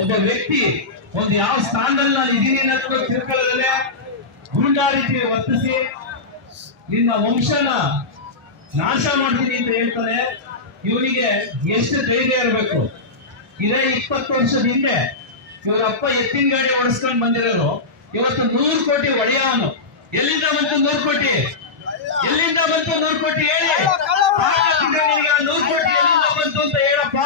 ಒಬ್ಬ ವ್ಯಕ್ತಿ ಒಂದು ಯಾವ ಸ್ಥಾನದಲ್ಲಿ ನಾನು ಇದ್ದೀನಿ ಅನ್ನೋದು ತಿಳ್ಕೊಳ್ಳೋದಲ್ಲೇ ಗುಂಡಾರಿಕೆ ರೀತಿ ವರ್ತಿಸಿ ನಿನ್ನ ವಂಶನ ನಾಶ ಮಾಡ್ತೀನಿ ಅಂತ ಹೇಳ್ತಾನೆ. ಇವನಿಗೆ ಎಷ್ಟು ಧೈರ್ಯ ಇರಬೇಕು? ಇದೇ ಇಪ್ಪತ್ತು ವರ್ಷದ ಹಿಂದೆ ಇವರ ಅಪ್ಪ ಎತ್ತಿನ ಗಾಡಿ ಓಡಿಸ್ಕೊಂಡು ಬಂದಿರೋರು. ಇವತ್ತು ನೂರು ಕೋಟಿ ಒಡೆಯವನು ಎಲ್ಲಿಂದ ಬಂತು ನೂರು ಕೋಟಿ? ಎಲ್ಲಿಂದ ಬಂತು ನೂರು ಕೋಟಿ ಹೇಳಿ. ನೂರ್ ಕೋಟಿ ಎಲ್ಲಿಂದ ಬಂತು ಅಂತ ಹೇಳಪ್ಪ.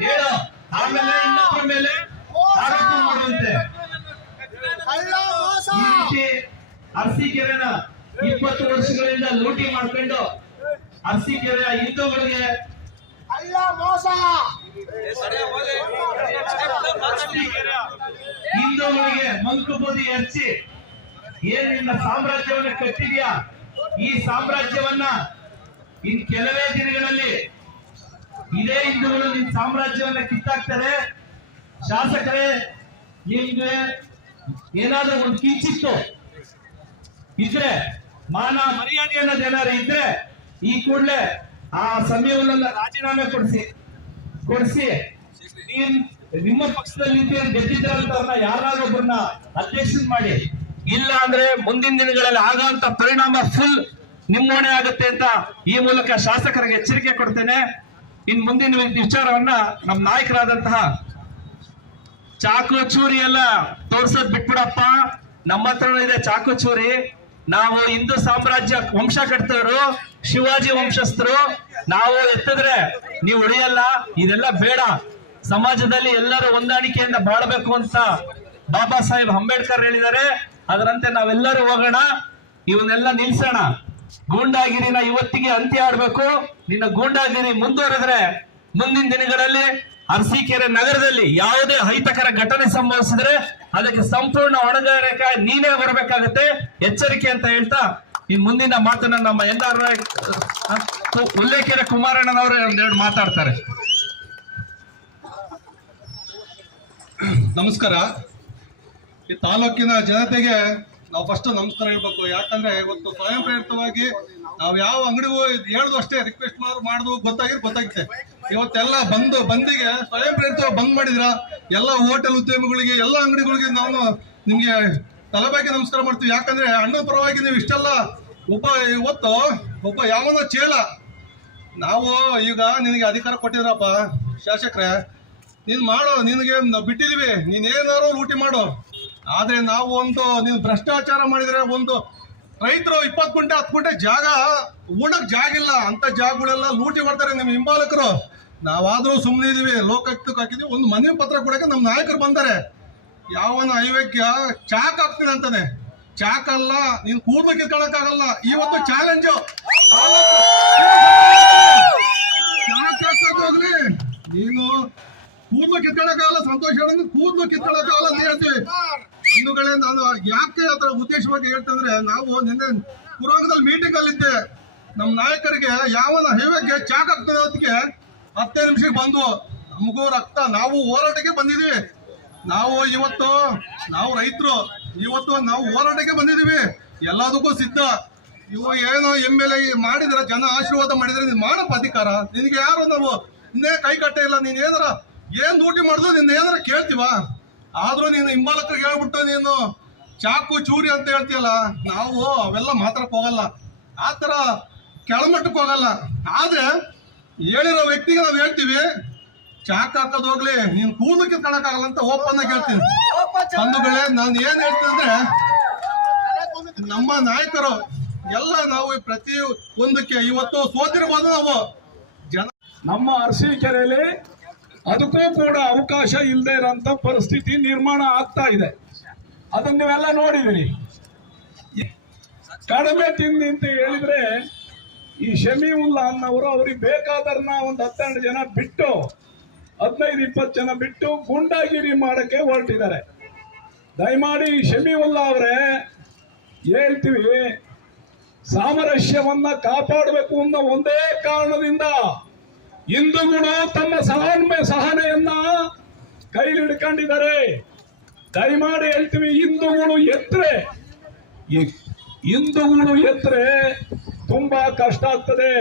ಹೇಳು. ಆಮೇಲೆ ಇನ್ನೊಬ್ಬರ ಮೇಲೆ ಆರೋಪ ಮಾಡುವಂತೆ. ಅರ್ಸಿ ಅರಸೀಕೆರೆನ ಇಪ್ಪತ್ತು ವರ್ಷಗಳಿಂದ ಲೂಟಿ ಮಾಡ್ಕೊಂಡು ಅರಸೀಕೆರೆಯ ಹಿಂದೂಗಳಿಗೆ ಅಲ್ಲ ಮೋಸ. ಹಿಂದೂಗಳಿಗೆ ಮಂಕು ಬೂದಿ ಹಚ್ಚಿ ಏನ್ ನಿನ್ನ ಸಾಮ್ರಾಜ್ಯವನ್ನ ಕಟ್ಟಿದ್ಯಾ? ಈ ಸಾಮ್ರಾಜ್ಯವನ್ನ ಇನ್ ಕೆಲವೇ ದಿನಗಳಲ್ಲಿ ಇದೇ ಹಿಂದೂಗಳು ನಿಮ್ ಸಾಮ್ರಾಜ್ಯವನ್ನ ಕಿತ್ತಾಕ್ತಾರೆ. ಶಾಸಕರೇ, ನಿಮ್ಗೆ ಏನಾದ್ರೂ ಒಂದು ಕಿಂಚಿತ್ತು ಇದ್ರೆ, ಮಾನ ಮರ್ಯಾದೆ ಅನ್ನೋದು ಏನಾದ್ರು ಇದ್ರೆ, ಈ ಕೂಡಲೇ ಆ ಸಮಯವನ್ನ ರಾಜೀನಾಮೆ ಕೊಡಿಸಿ. ಕೊಡಿಸಿ. ನೀನ್ ನಿಮ್ಮ ಪಕ್ಷದಲ್ಲಿ ನಿಂತು ಗೆದ್ದಿದ್ರಂತವ್ರನ್ನ ಯಾರಾದ್ರೂ ಒಬ್ಬರನ್ನ ಅಧ್ಯಕ್ಷನ್ ಮಾಡಿ. ಇಲ್ಲ ಅಂದ್ರೆ ಮುಂದಿನ ದಿನಗಳಲ್ಲಿ ಆಗಂತ ಪರಿಣಾಮ ಫುಲ್ ನಿಮ್ಮೋಣೆ ಆಗುತ್ತೆ ಅಂತ ಈ ಮೂಲಕ ಶಾಸಕರಿಗೆ ಎಚ್ಚರಿಕೆ ಕೊಡ್ತೇನೆ. ಇನ್ ಮುಂದಿನ ವಿಚಾರವನ್ನ ನಮ್ಮ ನಾಯಕರಾದಂತಹ ಚಾಕು ಚೂರಿ ಎಲ್ಲ ತೋರ್ಸೋದ್ ಬಿಟ್ಬಿಡಪ್ಪ. ನಮ್ಮ ಹತ್ರ ಇದೆ ಚಾಕು ಚೂರಿ. ನಾವು ಹಿಂದೂ ಸಾಮ್ರಾಜ್ಯ ವಂಶ ಕಟ್ತವ್ರು ಶಿವಾಜಿ ವಂಶಸ್ಥರು. ನಾವು ಎತ್ತಿದ್ರೆ ನೀವು ಉಳಿಯಲ್ಲ. ಇದೆಲ್ಲ ಬೇಡ. ಸಮಾಜದಲ್ಲಿ ಎಲ್ಲರೂ ಹೊಂದಾಣಿಕೆಯಿಂದ ಬಾಳ್ಬೇಕು ಅಂತ ಬಾಬಾ ಸಾಹೇಬ್ ಅಂಬೇಡ್ಕರ್ ಹೇಳಿದ್ದಾರೆ. ಅದರಂತೆ ನಾವೆಲ್ಲರೂ ಹೋಗೋಣ. ಇವನ್ನೆಲ್ಲ ನಿಲ್ಸೋಣ. ಗೂಂಡಾಗಿರಿನ ಇವತ್ತಿಗೆ ಅಂತ್ಯ ಆಡ್ಬೇಕು ನಿನ್ನ ಗೂಂಡಾಗಿರಿ ಮುಂದುವರೆದ್ರೆ ಮುಂದಿನ ದಿನಗಳಲ್ಲಿ ಅರಸೀಕೆರೆ ನಗರದಲ್ಲಿ ಯಾವುದೇ ಅಹಿತಕರ ಘಟನೆ ಸಂಭವಿಸಿದ್ರೆ ಅದಕ್ಕೆ ಸಂಪೂರ್ಣ ಹೊಣೆಗಾರಿಕೆ ನೀನೇ ಬರಬೇಕಾಗತ್ತೆ. ಎಚ್ಚರಿಕೆ ಅಂತ ಹೇಳ್ತಾ ಈ ಮುಂದಿನ ಮಾತನ್ನ ನಮ್ಮ ಎಲ್ಲರ ಉಲ್ಲೇಖಿರ ಕುಮಾರಣ್ಣನವರು ಒಂದೆರಡು ಮಾತಾಡ್ತಾರೆ. ನಮಸ್ಕಾರ. ಈ ತಾಲೂಕಿನ ಜನತೆಗೆ ನಾವು ಫಸ್ಟ್ ನಮಸ್ಕಾರ ಹೇಳ್ಬೇಕು. ಯಾಕಂದ್ರೆ ಇವತ್ತು ಸ್ವಯಂ ಪ್ರೇರಿತವಾಗಿ ನಾವು ಯಾವ ಅಂಗಡಿಗೂ ಹೇಳ್ದು ಅಷ್ಟೇ ರಿಕ್ವೆಸ್ಟ್ ಮಾಡಿ, ಮಾಡುದು ಗೊತ್ತಾಗಿರ್ ಗೊತ್ತಾಗುತ್ತೆ. ಇವತ್ತೆಲ್ಲ ಬಂದು, ಬಂದಿಗೆ ಸ್ವಯಂ ಪ್ರೇರಿತವಾಗಿ ಬಂದ್ ಮಾಡಿದ್ರ. ಎಲ್ಲ ಹೋಟೆಲ್ ಉದ್ಯಮಿಗಳಿಗೆ, ಎಲ್ಲ ಅಂಗಡಿಗಳಿಗೆ ನಾವು ನಿಮ್ಗೆ ತಲೆಬಾಗಿ ನಮಸ್ಕಾರ ಮಾಡ್ತೀವಿ. ಯಾಕಂದ್ರೆ ಅಣ್ಣ ಪರವಾಗಿ ನೀವು ಇಷ್ಟೆಲ್ಲ ಒಬ್ಬ ಇವತ್ತು ಒಬ್ಬ ಯಾವನೋ ಚೇಲ ನಾವು ಈಗ ನಿನಗೆ ಅಧಿಕಾರ ಕೊಟ್ಟಿದ್ರಪ್ಪ ಶಾಸಕರೇ. ನೀನ್ ಮಾಡೋ, ನಿನಗೆ ಬಿಟ್ಟಿದೀವಿ. ನೀನ್ ಏನಾರು ಲೂಟಿ ಮಾಡು. ಆದ್ರೆ ನಾವು ಒಂದು, ನೀವು ಭ್ರಷ್ಟಾಚಾರ ಮಾಡಿದ್ರೆ ಒಂದು ರೈತರು ಇಪ್ಪತ್ತು ಗುಂಟೆ, ಹತ್ತು ಗುಂಟೆ ಜಾಗ ಉಣಕ್ ಜಾಗ ಇಲ್ಲ. ಅಂತ ಜಾಗಗಳೆಲ್ಲ ಲೂಟಿ ಮಾಡ್ತಾರೆ ನಿಮ್ಮ ಹಿಂಬಾಲಕರು. ನಾವಾದರೂ ಸುಮ್ಮನೆ ಇದೀವಿ ಲೋಕಾಯುಕ್ತಕ್ಕೆ ಹಾಕಿದೀವಿ. ಒಂದು ಮನವಿ ಪತ್ರ ಕೊಡಕ್ಕೆ ನಮ್ಮ ನಾಯಕರು ಬಂದಾರೆ. ಯಾವನ ಐವಕ್ಯ, ಚಾಕ್ ಹಾಕ್ತೀನಿ ಅಂತಾನೆ. ಚಾಕ್ ಅಲ್ಲ, ನೀನ್ ಕೂದಲು ಕಿತ್ಕೊಳಕ್ಕಾಗಲ್ಲ. ಇವತ್ತು ಚಾಲೆಂಜ್ ಹೋಗ್ರಿ ನೀನು ಕೂದಲು ಕಿತ್ಕೊಳಕ್ಕಾಗಲ್ಲ, ಸಂತೋಷ ಕೂದಲು ಕಿತ್ಕೊಳಕ್ಕಾಗಲ್ಲ ಅಂತ ಹೇಳ್ತೀವಿ. ಬಂಧುಗಳೇ, ನಾನು ಯಾಕೆ ಅದರ ಉದ್ದೇಶವಾಗಿ ಹೇಳ್ತಂದ್ರೆ ನಾವು ನಿನ್ನೆ ಪುರೋಗದಲ್ಲಿ ಮೀಟಿಂಗ್ ಅಲ್ಲಿದ್ದೆ ನಮ್ಮ ನಾಯಕರಿಗೆ ಯಾವನ ಹೈವೇಗೆ ಚಾಕ್ ಆಗ್ತದೆ ಅದಕ್ಕೆ ಹತ್ತೇ ನಿಮಿಷಕ್ಕೆ ಬಂದು ನಮಗೂ ರಕ್ತ, ನಾವು ಹೋರಾಟಕ್ಕೆ ಬಂದಿದೀವಿ ನಾವು ಇವತ್ತು, ನಾವು ರೈತರು, ಇವತ್ತು ನಾವು ಹೋರಾಟಕ್ಕೆ ಬಂದಿದೀವಿ ಎಲ್ಲದಕ್ಕೂ ಸಿದ್ಧ. ಇವು ಏನೋ ಎಂ ಎಲ್ ಎ ಮಾಡಿದ್ರೆ, ಜನ ಆಶೀರ್ವಾದ ಮಾಡಿದ್ರೆ, ನೀನ್ ಮಾಡಪ್ಪ ಅಧಿಕಾರ ನಿನಗೆ ಯಾರು ನಾವು ಇನ್ನೇ ಕೈ ಕಟ್ಟೆ ಇಲ್ಲ, ನೀನ್ ಏನಾರ ಏನ್ ಡ್ಯೂಟಿ ಮಾಡಿದ್ರು, ನಿನ್ನ ಏನಾರ ಕೇಳ್ತೀವ? ಆದ್ರೂ ನೀನು ಹಿಂಬಾಲಕರಿಗೆ ಹೇಳ್ಬಿಟ್ಟು ನೀನು ಚಾಕು ಚೂರಿ ಅಂತ ಹೇಳ್ತೀಯಲ್ಲ ನಾವು ಅವೆಲ್ಲ ಮಾತ್ರಕ್ಕೆ ಹೋಗಲ್ಲ. ಆ ಥರ ಕೆಳಮಟ್ಟಕ್ಕೆ ಹೋಗಲ್ಲ. ಆದ್ರೆ ಹೇಳಿರೋ ವ್ಯಕ್ತಿಗೆ ನಾವು ಹೇಳ್ತೀವಿ ಚಾಕ್ ಹಾಕೋದು ಹೋಗ್ಲಿ ನೀನ್ ಕೂದಲು ಕಿತ್ಕೊಳಕ್ಕಾಗಲ್ಲ ಅಂತ ಓಪನ್ ಆಗಿ ಹೇಳ್ತೀನಿ. ಬಂಧುಗಳೇ ನಾನು ಏನ್ ಹೇಳ್ತೀನಿ ಅಂದ್ರೆ ನಮ್ಮ ನಾಯಕರು ಎಲ್ಲ ನಾವು ಪ್ರತಿ ಒಂದಕ್ಕೆ ಇವತ್ತು ಸೋತಿರ್ಬೋದು ನಾವು. ಜನ ನಮ್ಮ ಅರಸೀಕೆರೆಯಲ್ಲಿ ಅದಕ್ಕೂ ಕೂಡ ಅವಕಾಶ ಇಲ್ಲದೆ ಇರೋಂಥ ಪರಿಸ್ಥಿತಿ ನಿರ್ಮಾಣ ಆಗ್ತಾ ಇದೆ. ಅದನ್ನ ನೀವೆಲ್ಲ ನೋಡಿದಿರಿ ಕಡಿಮೆ ತಿಂದು ಅಂತ ಹೇಳಿದ್ರೆ ಈ ಶಮೀವುಲ್ಲಾ ಅನ್ನೋರು ಅವ್ರಿಗೆ ಬೇಕಾದರ್ನ ಒಂದು ಹತ್ತೆರಡು ಜನ ಬಿಟ್ಟು, ಹದಿನೈದು, ಇಪ್ಪತ್ತು ಜನ ಬಿಟ್ಟು ಗುಂಡಾಗಿರಿ ಮಾಡಕ್ಕೆ ಹೊರಟಿದ್ದಾರೆ. ದಯಮಾಡಿ ಶಮೀವುಲ್ಲಾ ಅವರೇ ಹೇಳ್ತೀವಿ, ಸಾಮರಸ್ಯವನ್ನ ಕಾಪಾಡಬೇಕು ಅನ್ನೋ ಒಂದೇ ಕಾರಣದಿಂದ ಹಿಂದೂಗಳು ತಮ್ಮ ಸಹನ್ಮೆ ಸಹನೆಯನ್ನ ಕೈಲಿ ಹಿಡ್ಕೊಂಡಿದ್ದಾರೆ ದಯಮಾಡಿ ಹೇಳ್ತೀವಿ ಹಿಂದೂಗಳು ಎತ್ತರೆ ಹಿಂದೂಗಳು ಎತ್ತರೆ ತುಂಬಾ ಕಷ್ಟ ಆಗ್ತದೆ.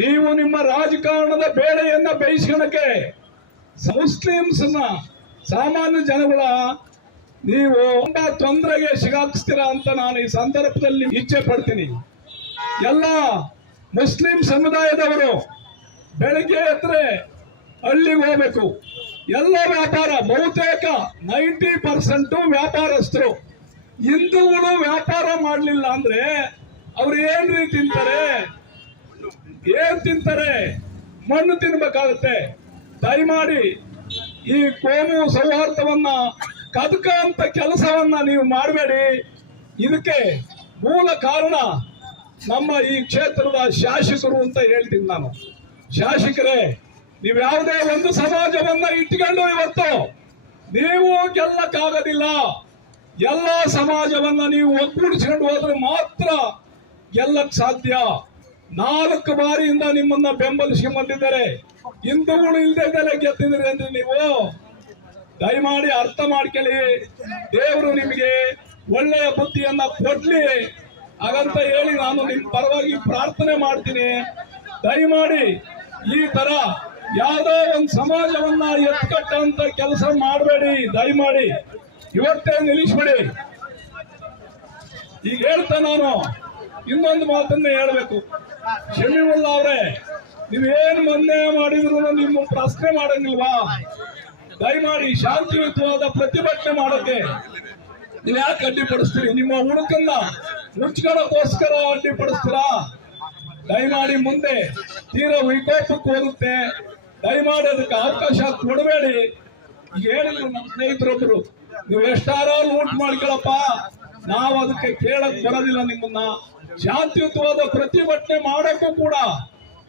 ನೀವು ನಿಮ್ಮ ರಾಜಕಾರಣದ ಬೇಳೆಯನ್ನ ಬೇಯಿಸ್ಕೊಳಕ್ಕೆ ಮುಸ್ಲಿಮ್ಸ್ನ ಸಾಮಾನ್ಯ ಜನಗಳ ನೀವು ತುಂಬಾ ತೊಂದರೆಗೆ ಸಿಗಾಕ್ಸ್ತೀರಾ ಅಂತ ನಾನು ಈ ಸಂದರ್ಭದಲ್ಲಿ ಇಚ್ಛೆ ಪಡ್ತೀನಿ. ಎಲ್ಲ ಮುಸ್ಲಿಂ ಸಮುದಾಯದವರು ಬೆಳಿಗ್ಗೆ ಎದ್ರೆ ಹಳ್ಳಿಗೆ ಹೋಗ್ಬೇಕು. ಎಲ್ಲ ವ್ಯಾಪಾರ ಬಹುತೇಕ ನೈಂಟಿ ಪರ್ಸೆಂಟು ವ್ಯಾಪಾರಸ್ಥರು. ಹಿಂದೂಗಳು ವ್ಯಾಪಾರ ಮಾಡಲಿಲ್ಲ ಅಂದ್ರೆ ಅವ್ರು ಏನ್ರಿ ತಿಂತಾರೆ? ಏನ್ ತಿಂತಾರೆ? ಮಣ್ಣು ತಿನ್ಬೇಕಾಗುತ್ತೆ. ದಯಮಾಡಿ ಈ ಕೋಮು ಸೌಹಾರ್ದವನ್ನ ಕದಕ ಅಂತ ಕೆಲಸವನ್ನ ನೀವು ಮಾಡಬೇಡಿ. ಇದಕ್ಕೆ ಮೂಲ ಕಾರಣ ನಮ್ಮ ಈ ಕ್ಷೇತ್ರದ ಶಾಸಕರು ಅಂತ ಹೇಳ್ತೀನಿ ನಾನು. ಶಾಸಕರೇ, ನೀವು ಯಾವುದೇ ಒಂದು ಸಮಾಜವನ್ನ ಇಟ್ಕೊಂಡು ಇವತ್ತು ನೀವು ಗೆಲ್ಲಕ್ಕಾಗೋದಿಲ್ಲ ಎಲ್ಲ ಸಮಾಜವನ್ನ ನೀವು ಒಗ್ಗೂಡಿಸ್ಕೊಂಡು ಹೋದ್ರೆ ಮಾತ್ರ ಗೆಲ್ಲಕ್ ಸಾಧ್ಯ. ನಾಲ್ಕು ಬಾರಿಯಿಂದ ನಿಮ್ಮನ್ನ ಬೆಂಬಲಿಸಿ ಬಂದಿದ್ದಾರೆ. ಹಿಂದೂಗಳು ಇಲ್ಲದೆ ಗೆದ್ದಿದ್ದೀರಿ ಅಂದ್ರೆ ನೀವು. ದಯಮಾಡಿ ಅರ್ಥ ಮಾಡ್ಕೊಳ್ಳಿ. ದೇವರು ನಿಮಗೆ ಒಳ್ಳೆಯ ಬುದ್ಧಿಯನ್ನ ಕೊಡ್ಲಿ. ಹಾಗಂತ ಹೇಳಿ ನಾನು ನಿಮ್ ಪರವಾಗಿ ಪ್ರಾರ್ಥನೆ ಮಾಡ್ತೀನಿ. ದಯಮಾಡಿ ಈ ತರ ಯಾವುದೋ ಒಂದು ಸಮಾಜವನ್ನ ಎತ್ಕಟ್ಟಂತ ಕೆಲಸ ಮಾಡಬೇಡಿ, ದಯಮಾಡಿ. ಇವತ್ತೇ ನಿಲ್ಲಿಸ್ಬಿಡಿ. ಈಗ ಹೇಳ್ತಾ ನಾನು, ಇನ್ನೊಂದು ಮಾತನ್ನ ಹೇಳ್ಬೇಕು. ಶಮೀವುಲ್ಲ ಅವ್ರೆ, ನೀವೇನು ಮೊನ್ನೆ ಮಾಡಿದ್ರು ನಿಮ್ಮ ಪ್ರಶ್ನೆ ಮಾಡಂಗಿಲ್ವಾ? ದಯಮಾಡಿ ಶಾಂತಿಯುತವಾದ ಪ್ರತಿಭಟನೆ ಮಾಡೋಕೆ ನೀವ್ ಯಾಕೆ ಅಡ್ಡಿಪಡಿಸ್ತೀರಿ? ನಿಮ್ಮ ಹುಡುಕನ್ನ ಮುಚ್ಕೊಳ್ಳೋಕೋಸ್ಕರ ಅಡ್ಡಿಪಡಿಸ್ತೀರಾ? ದಯಮಾಡಿ ಮುಂದೆ ತೀರಾ ವಿಕೋಪಕ್ಕೆ ಕೋರುತ್ತೆ ದಯಮಾಡಿ ಅದಕ್ಕೆ ಅವಕಾಶ ಕೊಡಬೇಡಿ. ಏನಿಲ್ಲ ನಮ್ಮ ಸ್ನೇಹಿತರೊಬ್ರು ನೀವು ಎಷ್ಟಾರ ಲೂಟ್ ಮಾಡ್ಕೊಳಪ್ಪ. ನಾವು ಅದಕ್ಕೆ ಕೇಳಕ್ ಬರೋದಿಲ್ಲ ನಿಮ್ಮನ್ನ. ಶಾಂತಿಯುತವಾದ ಪ್ರತಿಭಟನೆ ಮಾಡಕ್ಕೂ ಕೂಡ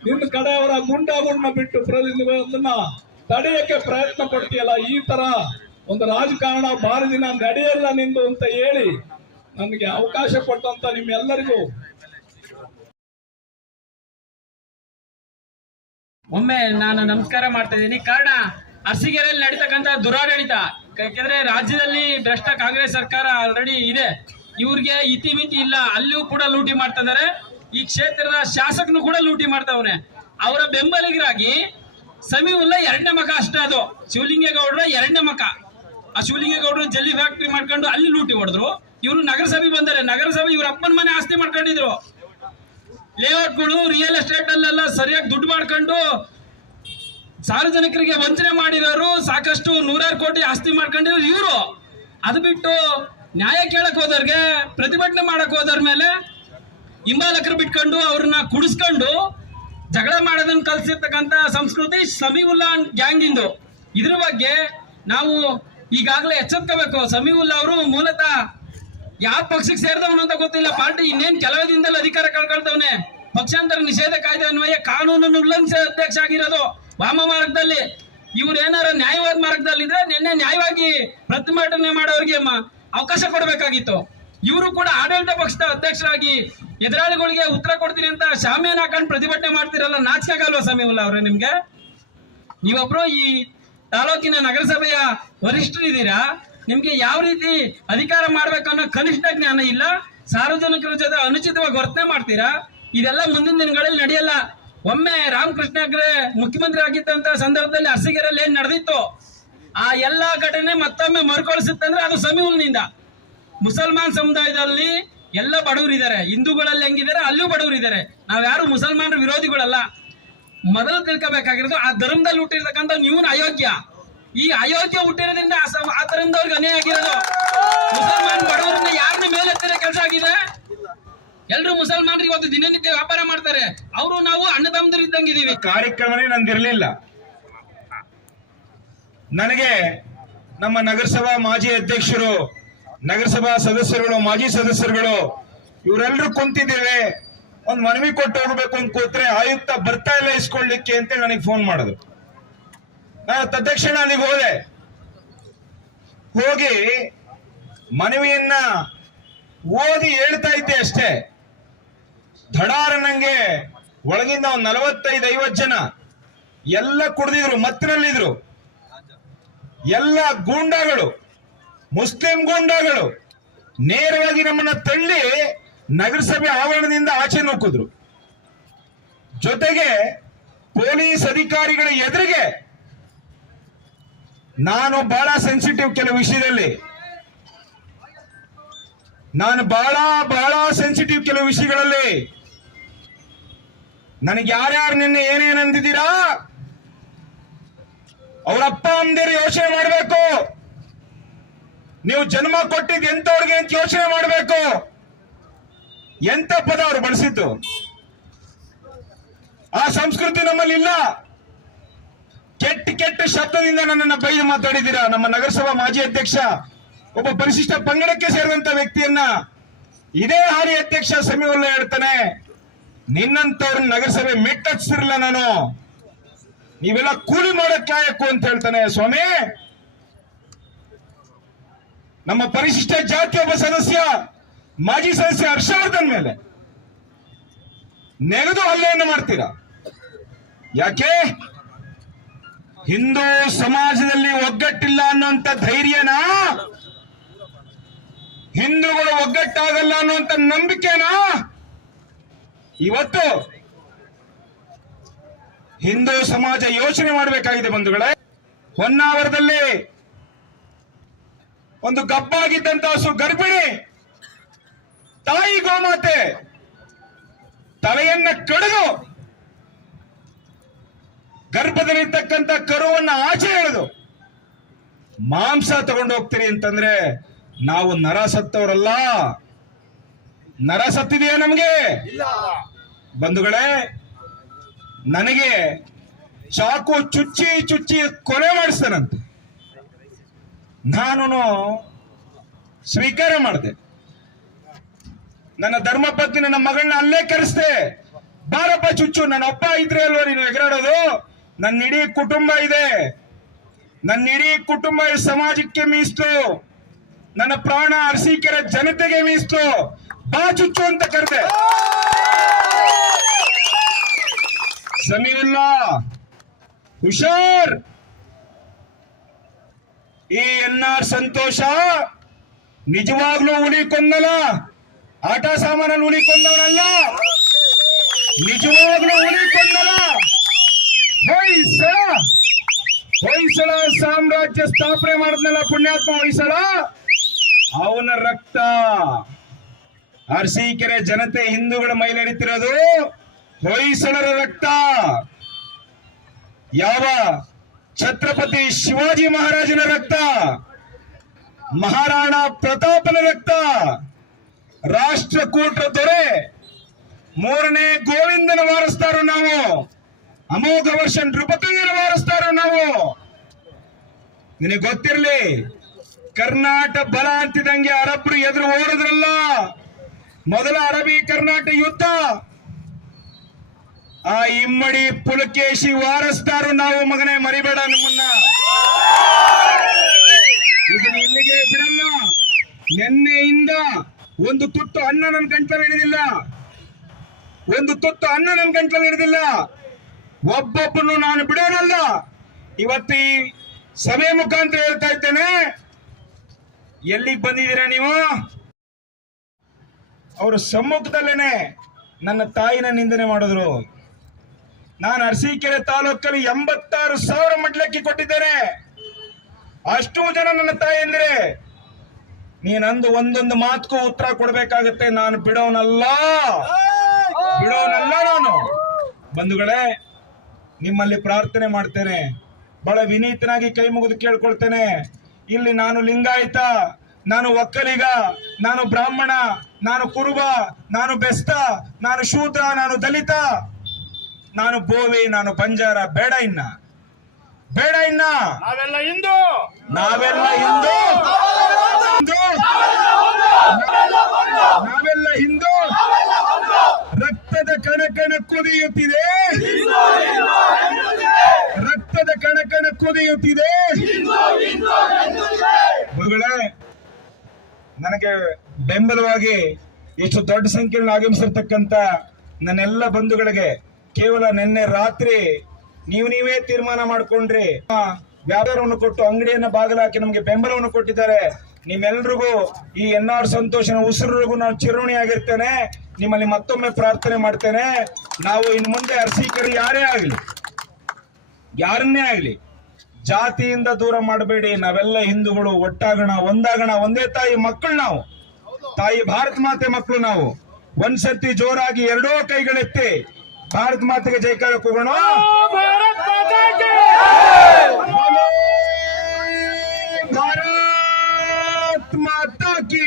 ನಿನ್ನ ಕಡೆಯವರ ಗುಂಡಾಗುಂಡ ಬಿಟ್ಟು ಪ್ರತಿನಿಧಿಗಳನ್ನ ತಡೆಯಕ್ಕೆ ಪ್ರಯತ್ನ ಪಡ್ತೀಯಲ್ಲ. ಈ ತರ ಒಂದು ರಾಜಕಾರಣ ದಿನ ನಡೆಯಲ್ಲ ನಿಂದು ಅಂತ ಹೇಳಿ ನನಗೆ ಅವಕಾಶ ಕೊಟ್ಟಂತ ನಿಮ್ಮೆಲ್ಲರಿಗೂ ಒಮ್ಮೆ ನಾನು ನಮಸ್ಕಾರ ಮಾಡ್ತಾ ಇದ್ದೀನಿ. ಕಾರಣ ಅರಸೀಕೆರೆಯಲ್ಲಿ ನಡೀತಕ್ಕಂತ ದುರಾಡಳಿತ. ಯಾಕೆಂದ್ರೆ ರಾಜ್ಯದಲ್ಲಿ ಭ್ರಷ್ಟ ಕಾಂಗ್ರೆಸ್ ಸರ್ಕಾರ ಆಲ್ರೆಡಿ ಇದೆ. ಇವ್ರಿಗೆ ಇತಿಮಿತಿ ಇಲ್ಲ. ಅಲ್ಲಿಯೂ ಕೂಡ ಲೂಟಿ ಮಾಡ್ತಾ ಇದ್ದಾರೆ. ಈ ಕ್ಷೇತ್ರದ ಶಾಸಕನು ಕೂಡ ಲೂಟಿ ಮಾಡ್ತಾವನೆ ಅವರ ಬೆಂಬಲಿಗರಾಗಿ ಸಮೀವುಲ್ಲ ಎರಡನೇ ಮಕ ಅಷ್ಟೇ ಅದು. ಶಿವಲಿಂಗೇಗೌಡರ ಎರಡನೇ ಮಕ ಆ ಶಿವಲಿಂಗೇಗೌಡರು ಜಲ್ಲಿ ಫ್ಯಾಕ್ಟ್ರಿ ಮಾಡ್ಕೊಂಡು ಅಲ್ಲಿ ಲೂಟಿ ಹೊಡೆದ್ರು. ಇವರು ನಗರಸಭೆ ಬಂದರೆ ನಗರಸಭೆ ಇವ್ರ ಅಪ್ಪನ ಮನೆ ಆಸ್ತಿ ಮಾಡ್ಕೊಂಡಿದ್ರು. ಲೇಔಟ್ಗಳು ರಿಯಲ್ ಎಸ್ಟೇಟ್ ಅಲ್ಲೆಲ್ಲ ಸರಿಯಾಗಿ ದುಡ್ಡು ಮಾಡ್ಕೊಂಡು ಸಾರ್ವಜನಿಕರಿಗೆ ವಂಚನೆ ಮಾಡಿರೋರು ಸಾಕಷ್ಟು ನೂರಾರು ಕೋಟಿ ಆಸ್ತಿ ಮಾಡ್ಕೊಂಡಿರೋ ಇವರು. ಅದು ಬಿಟ್ಟು ನ್ಯಾಯ ಕೇಳಕ್ ಹೋದವ್ರಿಗೆ, ಪ್ರತಿಭಟನೆ ಮಾಡಕ್ ಹೋದವ್ರ ಮೇಲೆ ಹಿಂಬಾಲಕರು ಬಿಟ್ಕೊಂಡು ಅವ್ರನ್ನ ಕುಡಿಸ್ಕೊಂಡು ಜಗಳ ಮಾಡೋದನ್ನ ಕಲ್ಸಿರ್ತಕ್ಕಂಥ ಸಂಸ್ಕೃತಿ ಸಮೀವುಲ್ಲಾ ಗ್ಯಾಂಗ್ ಇಂದು. ಇದ್ರ ಬಗ್ಗೆ ನಾವು ಈಗಾಗಲೇ ಎಚ್ಚೆತ್ಕೋಬೇಕು. ಸಮೀವುಲ್ಲಾ ಅವರು ಮೂಲತಃ ಯಾವ ಪಕ್ಷಕ್ಕೆ ಸೇರಿದವನು ಅಂತ ಗೊತ್ತಿಲ್ಲ. ಪಾರ್ಟಿ ಇನ್ನೇನ್ ಕೆಲವೇ ದಿನದಲ್ಲಿ ಅಧಿಕಾರ ಕಳ್ಕೊಳ್ತವನೆ. ಪಕ್ಷಾಂತರ ನಿಷೇಧ ಕಾಯ್ದೆ ಅನ್ವಯ ಕಾನೂನನ್ನು ಉಲ್ಲಂಘಿಸಿ ಅಧ್ಯಕ್ಷ ಆಗಿರೋದು ವಾಮ ಮಾರ್ಗದಲ್ಲಿ. ಇವ್ರು ಏನಾರ ನ್ಯಾಯವಾದ ಮಾರ್ಗದಲ್ಲಿ ಇದ್ರೆ ನಿನ್ನೆ ನ್ಯಾಯವಾಗಿ ಪ್ರತಿಭಟನೆ ಮಾಡೋರಿಗೆ ಅವಕಾಶ ಕೊಡಬೇಕಾಗಿತ್ತು. ಇವರು ಕೂಡ ಆಡಳಿತ ಪಕ್ಷದ ಅಧ್ಯಕ್ಷರಾಗಿ ಎದುರಾಳಿಗಳಿಗೆ ಉತ್ತರ ಕೊಡ್ತೀನಿ ಅಂತ ಶಾಮಿಯನ್ನು ಹಾಕೊಂಡು ಪ್ರತಿಭಟನೆ ಮಾಡ್ತಿರಲ್ಲ, ನಾಚಿಕೆ ಆಗಲ್ವಾ ಸಮೀವುಲ್ಲ ಅವ್ರೆ ನಿಮ್ಗೆ? ನೀವೊಬ್ರು ಈ ತಾಲೂಕಿನ ನಗರಸಭೆಯ ವರಿಷ್ಠರಿದ್ದೀರಾ? ನಿಮ್ಗೆ ಯಾವ ರೀತಿ ಅಧಿಕಾರ ಮಾಡ್ಬೇಕನ್ನೋ ಕನಿಷ್ಠ ಜ್ಞಾನ ಇಲ್ಲ. ಸಾರ್ವಜನಿಕರ ಜೊತೆ ಅನುಚಿತವಾಗಿ ವರ್ತನೆ ಮಾಡ್ತೀರಾ? ಇದೆಲ್ಲ ಮುಂದಿನ ದಿನಗಳಲ್ಲಿ ನಡೆಯಲ್ಲ. ಒಮ್ಮೆ ರಾಮಕೃಷ್ಣ ಹೆಗ್ಡೆ ಮುಖ್ಯಮಂತ್ರಿ ಆಗಿದ್ದಂತ ಸಂದರ್ಭದಲ್ಲಿ ಅರಸಿಗೆರೆಯಲ್ಲಿ ಏನ್ ನಡೆದಿತ್ತು? ಆ ಎಲ್ಲಾ ಘಟನೆ ಮತ್ತೊಮ್ಮೆ ಮರುಕಳಿಸುತ್ತಂದ್ರೆ ಅದು ಸಮೀಲ್ನಿಂದ. ಮುಸಲ್ಮಾನ್ ಸಮುದಾಯದಲ್ಲಿ ಎಲ್ಲ ಬಡವರಿದ್ದಾರೆ ಹಿಂದೂಗಳಲ್ಲಿ ಹೆಂಗಿದ್ದಾರೆ ಅಲ್ಲೂ ಬಡವರಿದ್ದಾರೆ ನಾವ್ಯಾರು ಮುಸಲ್ಮಾನರ ವಿರೋಧಿಗಳಲ್ಲ. ಮೊದಲು ತಿಳ್ಕೋಬೇಕಾಗಿರೋದು ಆ ಧರ್ಮದಲ್ಲಿ ಹುಟ್ಟಿರ್ತಕ್ಕಂಥ ನೀವು ಅಯೋಗ್ಯ. ಈ ಅಯೋಧ್ಯೆ ಹುಟ್ಟಿರೋದ್ರಿಂದ ಆತರಿಂದ ಅವ್ರಿಗೆ ಅನ್ಯಾಯ ಆಗಿರೋದು. ಮುಸಲ್ಮಾನ್ ಬಡವರನ್ನ ಯಾರನ್ನ ಮೇಲೆತ್ತಿರ ಕೆಲಸ ಆಗಿದೆ? ಎಲ್ರು ಮುಸಲ್ಮಾನರು ಇವತ್ತು ದಿನನಿತ್ಯ ವ್ಯಾಪಾರ ಮಾಡ್ತಾರೆ. ಅವರು ನಾವು ಅಣ್ಣ ತಮ್ಮದರಿದ್ದಂಗಿದೀವಿ ಕಾರ್ಯಕ್ರಮನೇ ನಂದಿರಲಿಲ್ಲ. ನನಗೆ ನಮ್ಮ ನಗರಸಭಾ ಮಾಜಿ ಅಧ್ಯಕ್ಷರು, ನಗರಸಭಾ ಸದಸ್ಯರುಗಳು, ಮಾಜಿ ಸದಸ್ಯರುಗಳು ಇವರೆಲ್ಲರೂ ಕುಂತಿದ್ದೇವೆ. ಒಂದು ಮನವಿ ಕೊಟ್ಟು ಹೋಗ್ಬೇಕು ಅಂತ ಕೂತ್ರೆ ಆಯುಕ್ತ ಬರ್ತಾ ಇಲ್ಲ ಇಸ್ಕೊಳ್ಳಿಕ್ಕೆ ಅಂತ ನನಗೆ ಫೋನ್ ಮಾಡಿದ್ರು. ನಾನು ಅಲ್ಲಿಗೆ ಹೋದೆ. ಹೋಗಿ ಮನವಿಯನ್ನ ಓದಿ ಹೇಳ್ತಾ ಇದ್ದೆ ಅಷ್ಟೇ. ಧಡಾರ ನಂಗೆ ಒಳಗಿಂದ ಒಂದ್ ನಲವತ್ತೈದು ಐವತ್ತು ಜನ ಎಲ್ಲ ಕುಡ್ದಿದ್ರು, ಮತ್ತಿನಲ್ಲಿದ್ರು. ಎಲ್ಲ ಗೂಂಡಾಗಳು, ಮುಸ್ಲಿಂ ಗೂಂಡಾಗಳು ನೇರವಾಗಿ ನಮ್ಮನ್ನ ತಳ್ಳಿ ನಗರಸಭೆ ಆವರಣದಿಂದ ಆಚೆ ನೂಕಿದ್ರು ಜೊತೆಗೆ ಪೊಲೀಸ್ ಅಧಿಕಾರಿಗಳ ಎದುರಿಗೆ ನಾನು ಬಹಳ ಸೆನ್ಸಿಟಿವ್ ಕೆಲವು ವಿಷಯದಲ್ಲಿ. ನಾನು ಬಹಳ ಬಹಳ ಸೆನ್ಸಿಟಿವ್ ಕೆಲವು ವಿಷಯಗಳಲ್ಲಿ. ನನಗೆ ಯಾರ್ಯಾರು ನಿನ್ನೆ ಏನೇನಂದಿದ್ದೀರಾ ಅಂದಿದ್ದೀರಾ? ಅವ್ರ ಅಪ್ಪ ಯೋಚನೆ ಮಾಡಬೇಕು. ನೀವು ಜನ್ಮ ಕೊಟ್ಟಿದ್ದು ಎಂತವ್ರಿಗೆ ಅಂತ ಯೋಚನೆ ಮಾಡಬೇಕು. ಎಂತ ಪದ ಅವ್ರು ಬಳಸಿದ್ದು? ಆ ಸಂಸ್ಕೃತಿ ನಮ್ಮಲ್ಲಿ ಇಲ್ಲ. ಕೆಟ್ಟ ಕೆಟ್ಟ ಶಬ್ದದಿಂದ ನನ್ನನ್ನು ಬೈದು ಮಾತಾಡಿದ್ದೀರಾ? ನಮ್ಮ ನಗರಸಭಾ ಮಾಜಿ ಅಧ್ಯಕ್ಷ, ಒಬ್ಬ ಪರಿಶಿಷ್ಟ ಪಂಗಡಕ್ಕೆ ಸೇರಿದಂತ ವ್ಯಕ್ತಿಯನ್ನ ಇದೇ ಹಾಲಿ ಅಧ್ಯಕ್ಷ ಸಮೀವುಲ್ಲ ಹೇಳ್ತಾನೆ. ನಿನ್ನಂತವ್ರನ್ನ ನಗರಸಭೆ ಮೆಟ್ಟಚ್ಚಿರಲ್ಲ ನಾನು. ನೀವೆಲ್ಲ ಕೂಲಿ ಮಾಡಕ್ ಅಂತ ಹೇಳ್ತಾನೆ. ಸ್ವಾಮಿ, ನಮ್ಮ ಪರಿಶಿಷ್ಟ ಜಾತಿ ಒಬ್ಬ ಸದಸ್ಯ, ಮಾಜಿ ಸದಸ್ಯ ಹರ್ಷವರ್ಧನ್ ಮೇಲೆ ನೆಗೆದು ಹಲ್ಲೆಯನ್ನು ಮಾಡ್ತೀರಾ? ಯಾಕೆ? ಹಿಂದೂ ಸಮಾಜದಲ್ಲಿ ಒಗ್ಗಟ್ಟಿಲ್ಲ ಅನ್ನುವಂತ ಧೈರ್ಯನಾ? ಹಿಂದೂಗಳು ಒಗ್ಗಟ್ಟಾಗಲ್ಲ ಅನ್ನುವಂತ ನಂಬಿಕೆನಾ? ಇವತ್ತು ಹಿಂದೂ ಸಮಾಜ ಯೋಚನೆ ಮಾಡಬೇಕಾಗಿದೆ ಬಂಧುಗಳೇ. ಹೊನ್ನಾವರದಲ್ಲಿ ಒಂದು ಗಬ್ಬಾಗಿದ್ದಂತ ಹಸು ಗರ್ಭಿಣಿ ತಾಯಿ ಗೋಮಾತೆ ತಲೆಯನ್ನ ಕಡಿದು ಗರ್ಭದಲ್ಲಿರ್ತಕ್ಕಂಥ ಕರುವನ್ನ ಆಚೆ ಎಳೆದು ಮಾಂಸ ತಗೊಂಡು ಹೋಗ್ತೀರಿ ಅಂತಂದ್ರೆ ನಾವು ನರ ಸತ್ತವರಲ್ಲ. ನರ ಸತ್ತಿದೆಯಾ ನಮ್ಗೆ? ಬಂಧುಗಳೇ ನನಗೆ ಚಾಕು ಚುಚ್ಚಿ ಚುಚ್ಚಿ ಕೊಲೆ ಮಾಡಿಸ್ತಾನಂತೆ. ನಾನು ಸ್ವೀಕಾರ ಮಾಡಿದೆ. ನನ್ನ ಧರ್ಮಪತ್ನಿ ನನ್ನ ಮಗಳನ್ನ ಅಲ್ಲೇ ಕರೆಸ್ದೆ. ಬಾರಪ್ಪ ಚುಚ್ಚು ನನ್ನ ಅಪ್ಪ ಇದ್ರೆ ಅಲ್ವಾ ನೀನು ಎಗರಾಡೋದು? ನನ್ನ ಇಡೀ ಕುಟುಂಬ ಇದೆ. ನನ್ನ ಇಡೀ ಕುಟುಂಬ ಸಮಾಜಕ್ಕೆ ಮೀಸ್ತು. ನನ್ನ ಪ್ರಾಣ ಅರಸೀಕೆರೆ ಜನತೆಗೆ ಮೀಸ್ತು. ಬಾ ಚುಚ್ಚು ಅಂತ ಕರೆದೆ. ಸಮೀವುಲ್ಲಾ ಹುಷಾರ್. ಈ ಎನ್ ಆರ್ ಸಂತೋಷ ನಿಜವಾಗ್ಲೂ ಹುಲಿ ಕೊಂದಲ ಆಟ ಸಾಮಾನಲ್ಲಿ ಹುಲಿ ಕೊಂದವನಲ್ಲ? ನಿಜವಾಗ್ಲೂ ಹೊಯ್ಸಳ ಹೊಯ್ಸಳ ಸಾಮ್ರಾಜ್ಯ ಸ್ಥಾಪನೆ ಮಾಡಿದ್ನಲ್ಲ ಪುಣ್ಯಾತ್ಮ ಹೊಯ್ಸಳ ಅವನ ರಕ್ತ. ಅರಸೀಕೆರೆ ಜನತೆ ಹಿಂದೂಗಳ ಮೈಲೇರಿತಿರೋದು ಹೊಯ್ಸಳರ ರಕ್ತ. ಯಾವ? ಛತ್ರಪತಿ ಶಿವಾಜಿ ಮಹಾರಾಜನ ರಕ್ತ. ಮಹಾರಾಣ ಪ್ರತಾಪನ ರಕ್ತ. ರಾಷ್ಟ್ರಕೂಟರ ದೊರೆ. ಮೂರನೇ ಗೋವಿಂದನ ವಾರಿಸ್ತಾರೋ ನಾವು. ಅಮೋಘ ವರ್ಷ ನೃಪತುಂಗನ ವಾರಸ್ತಾರು ನಾವು? ನಿನಗೆ ಗೊತ್ತಿರಲಿ ಕರ್ನಾಟಕ ಬಲ ಅಂತಿದಂಗೆ ಅರಬ್ರು ಎದುರು ಓಡಿದ್ರಲ್ಲ? ಮೊದಲ ಅರಬಿ ಕರ್ನಾಟಕ ಯುದ್ಧ. ಆ ಇಮ್ಮಡಿ ಪುಲಕೇಶಿ ವಾರಸ್ತಾರು ನಾವು ಮಗನೇ, ಮರಿಬೇಡ ನಮ್ಮನ್ನ. ಇದನ್ನ ಇಲ್ಲಿಗೆ ಬಿಡಲ್ಲ. ನಿನ್ನೆಯಿಂದ ಒಂದು ತುತ್ತು ಅನ್ನ ನನ್ನ ಗಂಟಲು ಹಿಡಿದಿಲ್ಲ. ಒಂದು ತುತ್ತು ಅನ್ನ ನನ್ನ ಗಂಟಲು ಹಿಡಿದಿಲ್ಲ. ಒಬ್ಬೊಬ್ಬನು ನಾನು ಬಿಡೋನಲ್ಲ. ಇವತ್ತು ಈ ಸಭೆ ಮುಖಾಂತರ ಹೇಳ್ತಾ ಇದ್ದೇನೆ. ಎಲ್ಲಿಗೆ ಬಂದಿದ್ದೀರಾ ನೀವು? ಅವರ ಸಮ್ಮುಖದಲ್ಲೇನೆ ನನ್ನ ತಾಯಿನ ನಿಂದನೆ ಮಾಡಿದ್ರು. ನಾನು ಅರಸೀಕೆರೆ ತಾಲೂಕಲ್ಲಿ ಎಂಬತ್ತಾರು ಸಾವಿರ ಮಡ್ಲಕ್ಕಿ ಕೊಟ್ಟಿದ್ದೇನೆ. ಅಷ್ಟು ಜನ ನನ್ನ ತಾಯಿ ಅಂದ್ರೆ ನೀನಂದು ಒಂದೊಂದು ಮಾತಕ್ಕೂ ಉತ್ತರ ಕೊಡಬೇಕಾಗತ್ತೆ. ನಾನು ಬಿಡೋನಲ್ಲ. ಬಿಡೋನಲ್ಲ ನಾನು. ಬಂಧುಗಳೇ ನಿಮ್ಮಲ್ಲಿ ಪ್ರಾರ್ಥನೆ ಮಾಡ್ತೇನೆ. ಬಹಳ ವಿನೀತನಾಗಿ ಕೈ ಮುಗಿದು ಕೇಳ್ಕೊಳ್ತೇನೆ. ಇಲ್ಲಿ ನಾನು ಲಿಂಗಾಯತ ನಾನು ಒಕ್ಕಲಿಗ ನಾನು ಬ್ರಾಹ್ಮಣ ನಾನು ಕುರುಬ ನಾನು ಬೆಸ್ತ ನಾನು ಶೂದ್ರ ನಾನು ದಲಿತ ನಾನು ಬೋವಿ ನಾನು ಬಂಜಾರ ಬೇಡ ಇನ್ನ. ಬೇಡ ಇನ್ನ. ನಾವೆಲ್ಲ ಹಿಂದೂ. ನಾವೆಲ್ಲ ಹಿಂದೂ. ಹಿಂದೂ. ನಾವೆಲ್ಲ ಹಿಂದೂ. ರಕ್ತದ ಕಣಕಣ ಕುದಿಯುತ್ತಿದೆ ರಕ್ತದ ಕಣಕಣ ಕುದಿಯುತ್ತಿದೆ ನನಗೆ ಬೆಂಬಲವಾಗಿ ಇಷ್ಟು ದೊಡ್ಡ ಸಂಖ್ಯೆಯಲ್ಲಿ ಆಗಮಿಸಿರ್ತಕ್ಕಂತ ನನ್ನೆಲ್ಲ ಬಂಧುಗಳಿಗೆ ಕೇವಲ ನಿನ್ನೆ ರಾತ್ರಿ ನೀವು ನೀವೇ ತೀರ್ಮಾನ ಮಾಡ್ಕೊಂಡ್ರಿ. ವ್ಯಾಪಾರವನ್ನು ಕೊಟ್ಟು ಅಂಗಡಿಯನ್ನ ಬಾಗಿಲಾಕಿ ನಮಗೆ ಬೆಂಬಲವನ್ನು ಕೊಟ್ಟಿದ್ದಾರೆ. ನಿಮ್ಮೆಲ್ರಿಗೂ ಈ ಎನ್ ಆರ್ ಸಂತೋಷನ ಉಸಿರಿಗೂ ನಾನು ಚಿರುಣಿ ಆಗಿರ್ತೇನೆ ನಿಮ್ಮಲ್ಲಿ ಮತ್ತೊಮ್ಮೆ ಪ್ರಾರ್ಥನೆ ಮಾಡ್ತೇನೆ. ನಾವು ಇನ್ನು ಮುಂದೆ ಅರ್ಸಿಕರು ಯಾರೇ ಆಗಲಿ ಯಾರನ್ನೇ ಆಗಲಿ ಜಾತಿಯಿಂದ ದೂರ ಮಾಡಬೇಡಿ. ನಾವೆಲ್ಲ ಹಿಂದೂಗಳು ಒಟ್ಟಾಗಣ ಒಂದಾಗಣ ಒಂದೇ ತಾಯಿ ಮಕ್ಕಳು ನಾವು. ತಾಯಿ ಭಾರತ ಮಾತೆ ಮಕ್ಕಳು ನಾವು. ಒಂದ್ಸರ್ತಿ ಜೋರಾಗಿ ಎರಡೂ ಕೈಗಳೆತ್ತಿ ಭಾರತ ಮಾತೆಗೆ ಜೈಕಾರ ಕೂಗೋಣ ಭಾರತ್ ಮಾತಾ ಕಿ